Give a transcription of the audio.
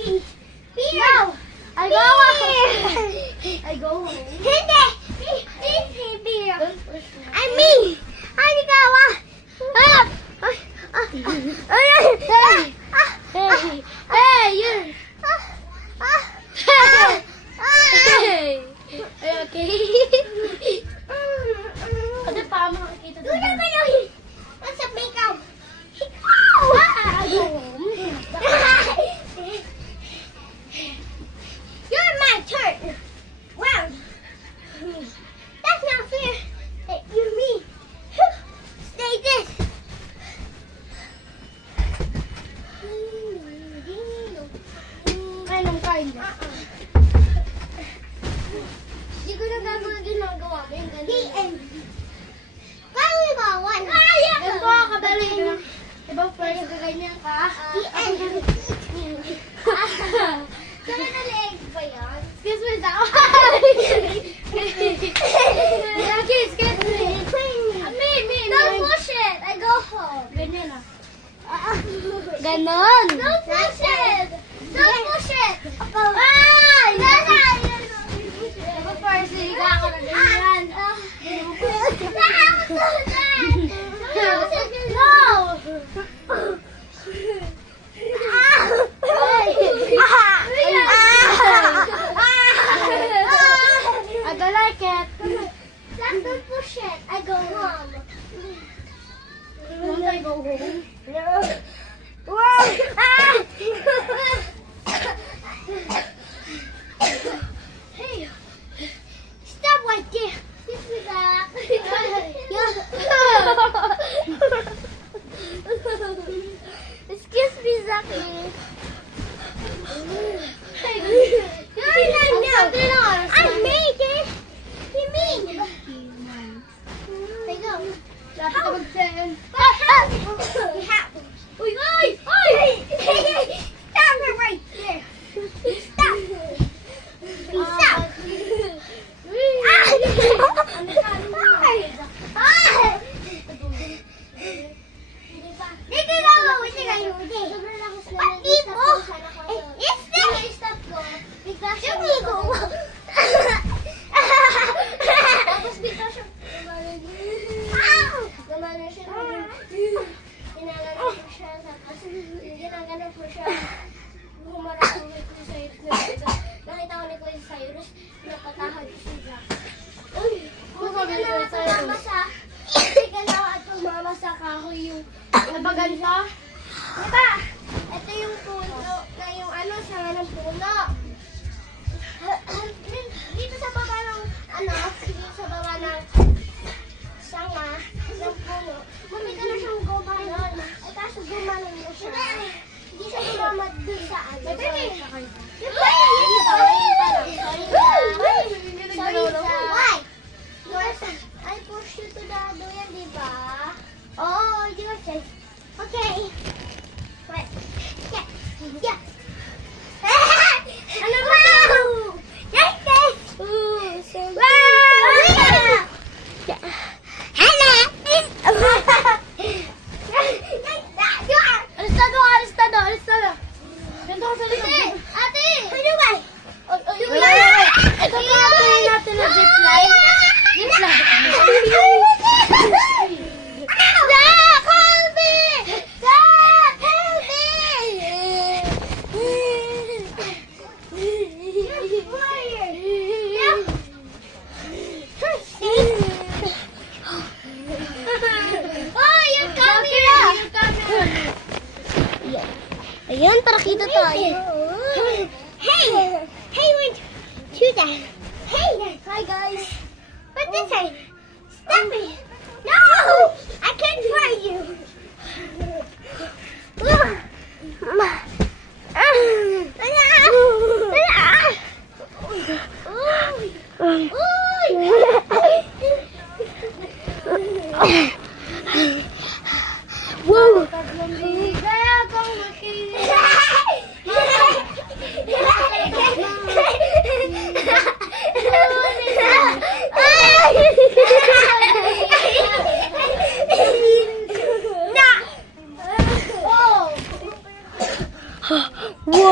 B. No. I go home. I go home. Hindi. B. I'm me. Halimbawa. Hey, you. Hey. Are you okay? Kasi pa mo nakikita doon. Doon naman yung nasa bikaw. You're my turn. Wow. That's not fair. You're me. Stay this. Kain ba? Hindi ko na gagawin ginagawa mo yung ganun. Kaya ba? One. Kaya! Ito, kadali. Diba first kaganyan ka? Kaya na leeg ba yan? Excuse me, Zao. Excuse me. Don't push it. I go home. Ganyan ah. Ganon. Don't push it. Don't push it. Ay! Diba first liga ako na ganyan? I don't like it. Don't push it. I go home. Won't I go home? Hey, stop right there. Give me that. Excuse me, Zaki. You're not now. I made it. You mean? Hey, go. Lapit ka mag-send. Uy! Stop it right there. Stop. Stop. Nakita ko ni Kuya Cyrus, napatahag siya. Uy, hindi ka na tumama sa kahoy yung nabagan siya. Diba? Ito yung puno na yung sa ng puno. Dito sa baba ng dito sa baba ng sanga ng puno. Mami ka na siyang gumanon. Ay kaso gumanon mo siya. Hindi siya gumamad dun sa I pushed you to the doyan, diba? Oh, you were safe. Okay. Wait. Yeah. Ano ba? Yes, yes. Aristado. Ganda ko sa likod. Ate! Ano ba? Ito gagawin natin na zipline. Zipline. Zach! Help me! Zach! Help me! Oh, yung camera! Ayan, para kita tayo. Hey! Hey, wait! Do that. Hey! Hi, guys. What this is? Stop it! No! I can't try you.